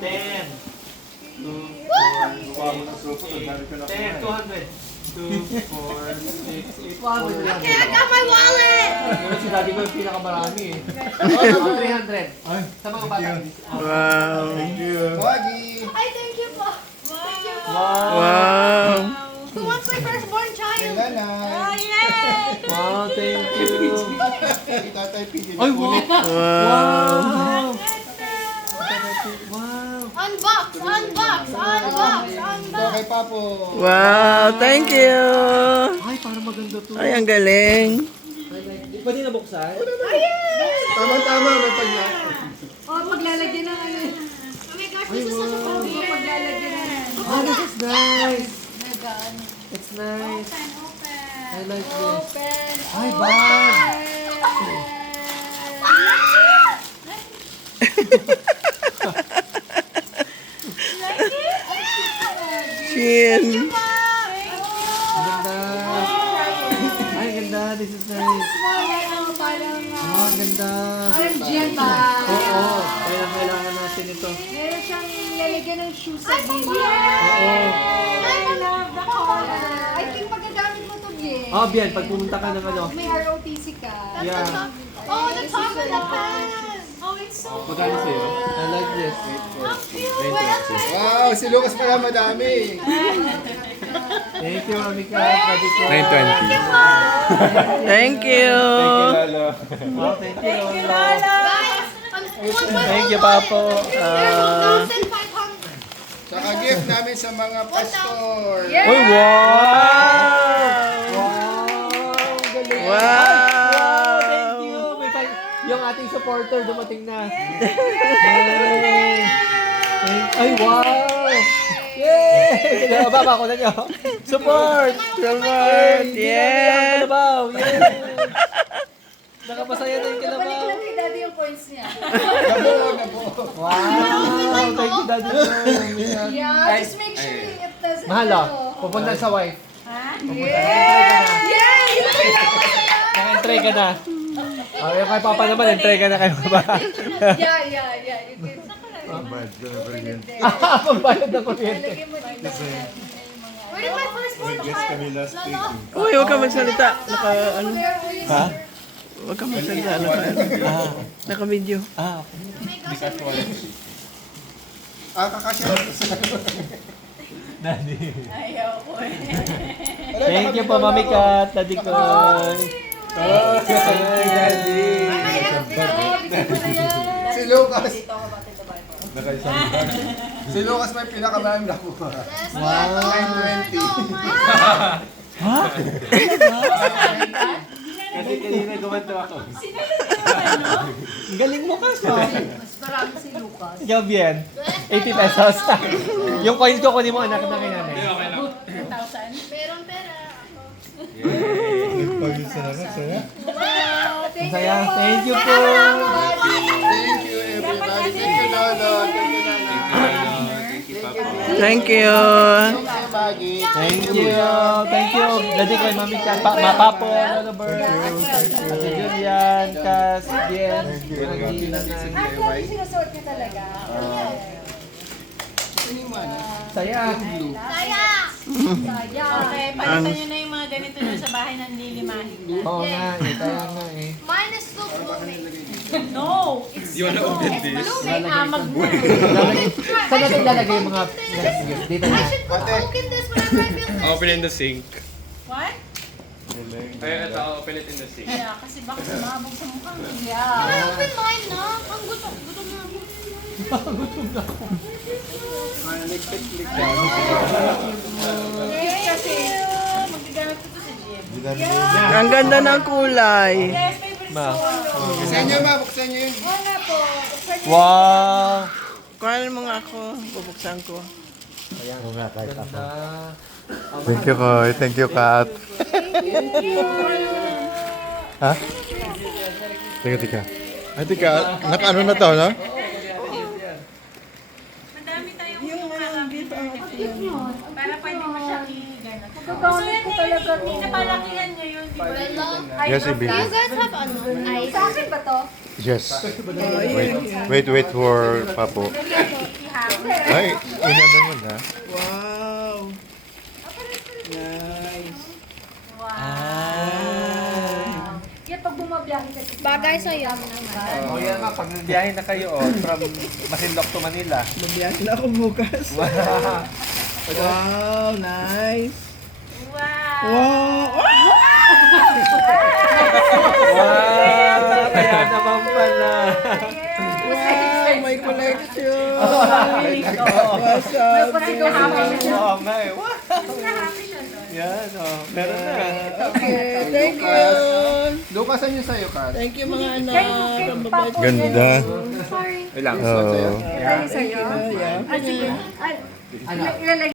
10. 2, 4, 6, 8, 4. Okay, I got my wallet! Si daddy ko yung pinakamarami eh. 300. Sa mga bata. Wow. Ay, thank you po. Thank you po. Wow. Who wants my firstborn child? Nanay. Oh, yeah! Wow, thank you. Tatay Pili. Ay, wow. Wow. Wow. Unbox! Unbox! Unbox! Ito Unbox! kay Papo. Wow. Thank you. Ay, parang maganda to. Ay, ang galing. Pwede na buksan? Tama-tama, may pagla. Oh, paglalagyan ng ano. Oh my gosh, this is such a fun game. Paglalagyan ng Oh, this is nice. my God. It's nice. Open, I like this. open. Ay, bag. Chin. Ganda. Ay, ganda. This is nice. Oh, ang ganda. Gem ba? Oo. Kailangan natin ito. Meron siyang lalagyan ng shoes sa gilid. Oo. I love the color. I think magagamit mo to, Bien. Oh, Bian, pag pumunta ka ng ano. May ROTC ka. Yeah. Oh, the top of the pen. Oh, it's so Magkano sa'yo? I like this. cute. Wow, si Lucas pala madami. Thank you, Mami Kat. Pwede ko. 920. Thank you. Wow, thank you, Lolo. Guys, Thank you, Papo. There's 1,500. Saka gift namin sa mga pastor. Uy, wow! Wow! Galing! Wow! Thank you! Yung ating supporter dumating na. Yay! Ay, wow! Yay! Baba ko na nyo. Support! Support! Yeah! Kalabaw! Yay! Nakapasaya na yung Balik kalabaw. lang kay Daddy yung points niya. Nabuo. Wow! Thank you, Daddy. Yeah, just make sure it doesn't. Mahal ah. Pupunta sa wife. Ha? Yeah! Yay! Naka-entry ka na. Oh, yung kay Papa naman, entry ka na kay Papa. Yeah. You can open it there. Pagbayad ng kuryente. Lagyan mo dito. Where did my firstborn child? Lolo? Uy, huwag ka magsalita. Naka, ano? Ha? Huwag ka magsalita. Naka-video. Ah, Kakasya. Daddy. Ayaw ko eh. Thank you po, Mami Kat, Daddy ko. Daddy. Si Lucas. Si Lucas may pinakamarami nakuha. Wow. 920. Kasi kanina gumanto ako. Ang galing mo ka sa. Mas marami si Lucas. Ikaw, Bien. 80 pesos. Yung coin ko, kunin mo anak na kay nanay. 1,000? Meron pera. Wow. Ang saya. Thank you po. Thank you everybody. Thank you Lolo. Thank you Nana. Thank you. Baggy. Thank you. Thank you. Daddy ko, Mami Kat, Mapapo, Lolo Bird. At si Julian, Cas, Bien. Actually, sinusuot niya talaga. Saya. Saya! Saya! Okay, palitan nyo na yung mga ganito nyo sa bahay ng lilimahin na. Oo nga eh. Kaya nga eh. Mine is still blooming. No! It's blooming, amag na. Saan natin lalagay yung mga dito I na? should open this whenever I feel thirsty. Open in the sink. What? Ay, ito, open it in the sink. Kaya, kasi baka sumabog sa mukha. Can I open mine na? Ang gutom. Gutom na ako. Kasi, magagamit ko to sa gym. Ang ganda ng kulay. Yes, favorite Ma. Buksan nyo ma, buksan nyo yun. Wala po. Wow! Kuhanin mo nga ako. Bubuksan ko. Ganda. Thank you, Koy. Thank you, Kat. Ha? Tika. Ay, tika. Naka-ano na to, no? Madami tayong para pwede mo siyang i-ganap. Gusto yan eh, pinapalakihan niya yun, di ba? Yes, Ibi. You guys have ano? Ice? Sa akin ba to? Yes. Wait for Papo. Ihap. Ay, ina naman ha. Wow. Nice. Yan pag bumabiyahe ka. Bagay sa'yo. O yan nga, pag nagbiyahe na kayo from Masinloc to Manila. Mabiyahe na ako bukas. Wow, nice. Wow. Wow. Wow! Kaya naman pala. Wow, may collection. What's up? Oo nga eh. Wow! Yan, oh. Meron na. Okay, thank you. Lucas, saan yung sa'yo, Kat? Thank you mga anak. Ang babait. Ganda. Sorry. Ilang. Oo. Sa'yo. Yeah. Ilalagay